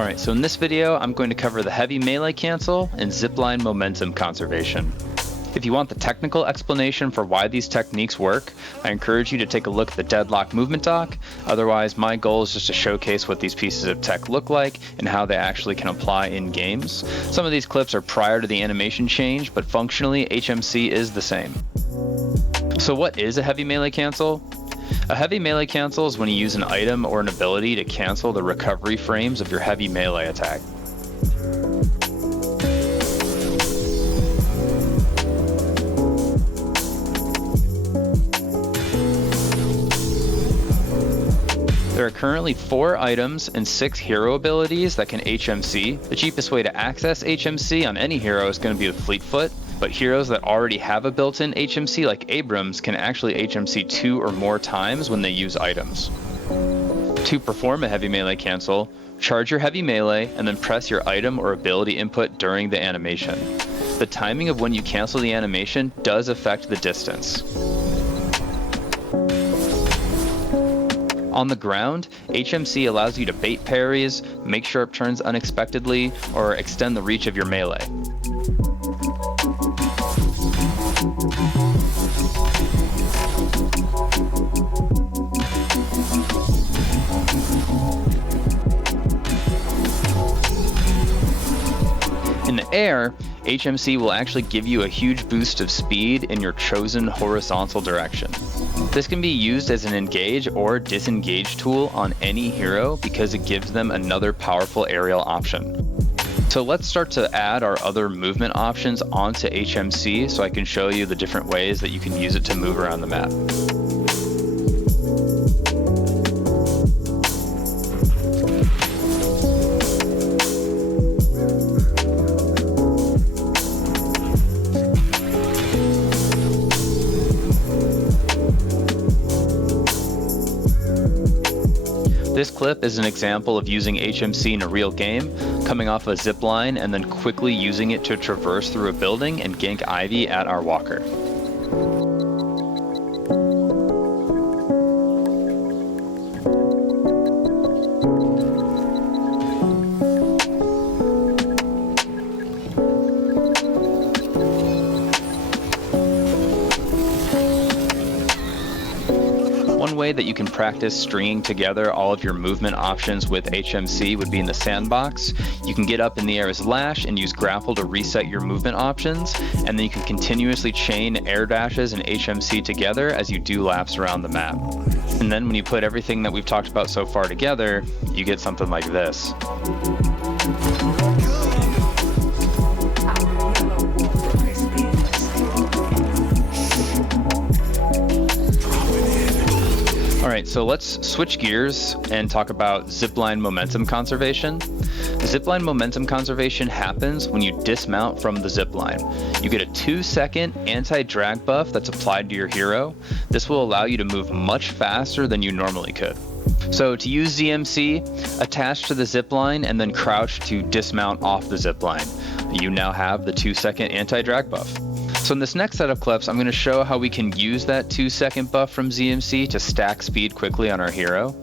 Alright, so in this video, I'm going to cover the heavy melee cancel and zipline momentum conservation. If you want the technical explanation for why these techniques work, I encourage you to take a look at the Deadlock Movement Doc. Otherwise, my goal is just to showcase what these pieces of tech look like and how they actually can apply in games. Some of these clips are prior to the animation change, but functionally, HMC is the same. So what is a heavy melee cancel? A heavy melee cancel is when you use an item or an ability to cancel the recovery frames of your heavy melee attack. There are currently 4 items and 6 hero abilities that can HMC. The cheapest way to access HMC on any hero is going to be with Fleetfoot, but heroes that already have a built-in HMC like Abrams can actually HMC 2 or more times when they use items. To perform a heavy melee cancel, charge your heavy melee and then press your item or ability input during the animation. The timing of when you cancel the animation does affect the distance. On the ground, HMC allows you to bait parries, make sharp turns unexpectedly, or extend the reach of your melee. In the air, HMC will actually give you a huge boost of speed in your chosen horizontal direction. This can be used as an engage or disengage tool on any hero because it gives them another powerful aerial option. So let's start to add our other movement options onto HMC so I can show you the different ways that you can use it to move around the map. This clip is an example of using HMC in a real game, coming off a zipline and then quickly using it to traverse through a building and gank Ivy at our walker. One way that you can practice stringing together all of your movement options with HMC would be in the sandbox. You can get up in the air as Lash and use grapple to reset your movement options, and then you can continuously chain air dashes and HMC together as you do laps around the map. And then when you put everything that we've talked about so far together, you get something like this. Alright, so let's switch gears and talk about zipline momentum conservation. Zipline momentum conservation happens when you dismount from the zipline. You get a 2-second anti-drag buff that's applied to your hero. This will allow you to move much faster than you normally could. So to use ZMC, attach to the zipline and then crouch to dismount off the zipline. You now have the 2-second anti-drag buff. So in this next set of clips, I'm going to show how we can use that 2-second buff from ZMC to stack speed quickly on our hero.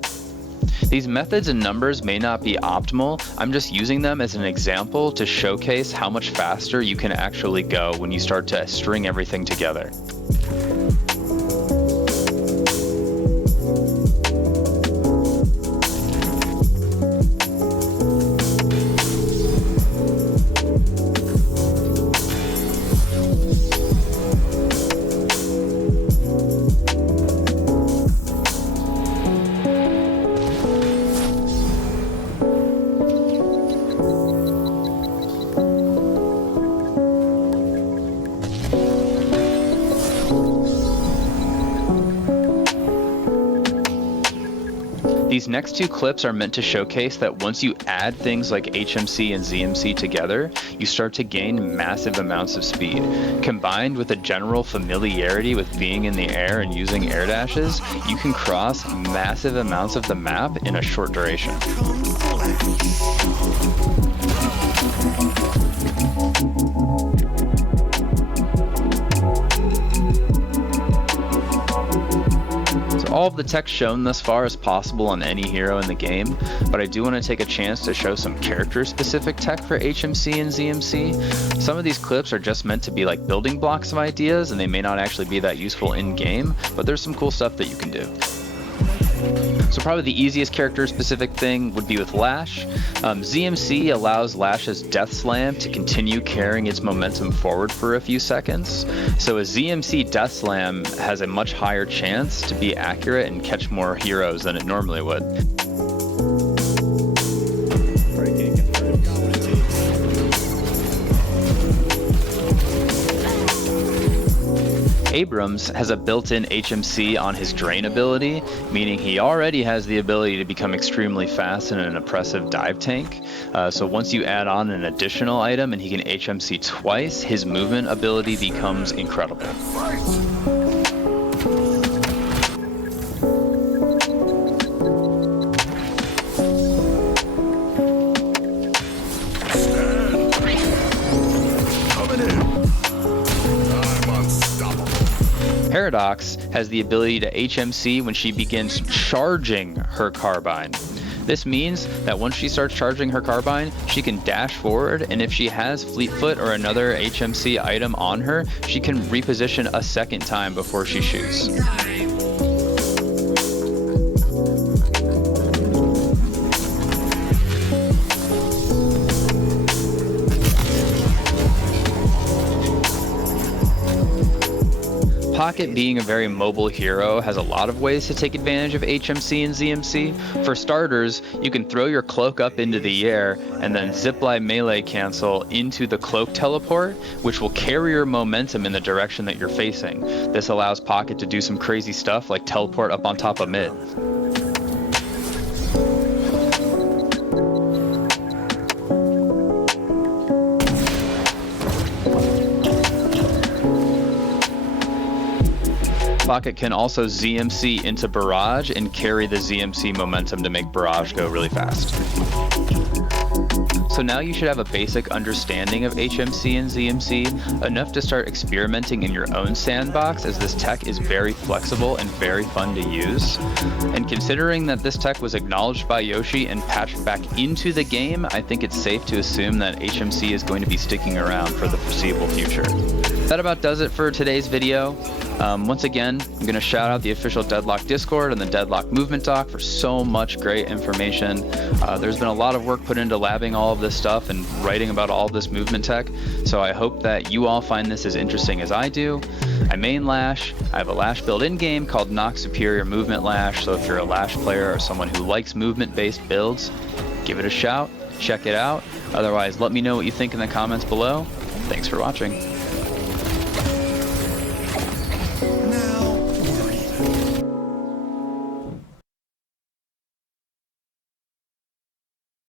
These methods and numbers may not be optimal. I'm just using them as an example to showcase how much faster you can actually go when you start to string everything together. These next 2 clips are meant to showcase that once you add things like HMC and ZMC together, you start to gain massive amounts of speed. Combined with a general familiarity with being in the air and using air dashes, you can cross massive amounts of the map in a short duration. all of the tech shown thus far as possible on any hero in the game, but I do want to take a chance to show some character-specific tech for HMC and ZMC. Some of these clips are just meant to be like building blocks of ideas, and they may not actually be that useful in-game, but there's some cool stuff that you can do. So probably the easiest character-specific thing would be with Lash. ZMC allows Lash's Death Slam to continue carrying its momentum forward for a few seconds. So a ZMC Death Slam has a much higher chance to be accurate and catch more heroes than it normally would. Abrams has a built-in HMC on his drain ability, meaning he already has the ability to become extremely fast in an oppressive dive tank. So once you add on an additional item and he can HMC twice, his movement ability becomes incredible. Paradox has the ability to HMC when she begins charging her carbine. This means that once she starts charging her carbine, she can dash forward, and if she has Fleet Foot or another HMC item on her, she can reposition a second time before she shoots. Pocket, being a very mobile hero, has a lot of ways to take advantage of HMC and ZMC. For starters, you can throw your cloak up into the air and then zipline melee cancel into the cloak teleport, which will carry your momentum in the direction that you're facing. This allows Pocket to do some crazy stuff like teleport up on top of mid. Pocket can also ZMC into Barrage and carry the ZMC momentum to make Barrage go really fast. So now you should have a basic understanding of HMC and ZMC, enough to start experimenting in your own sandbox, as this tech is very flexible and very fun to use. And considering that this tech was acknowledged by Yoshi and patched back into the game, I think it's safe to assume that HMC is going to be sticking around for the foreseeable future. That about does it for today's video. Once again, I'm going to shout out the official Deadlock Discord and the Deadlock Movement Doc for so much great information. There's been a lot of work put into labbing all of this stuff and writing about all of this movement tech, so I hope that you all find this as interesting as I do. I main Lash. I have a Lash build in-game called Nox Superior Movement Lash, so if you're a Lash player or someone who likes movement-based builds, give it a shout, check it out. Otherwise, let me know what you think in the comments below. Thanks for watching.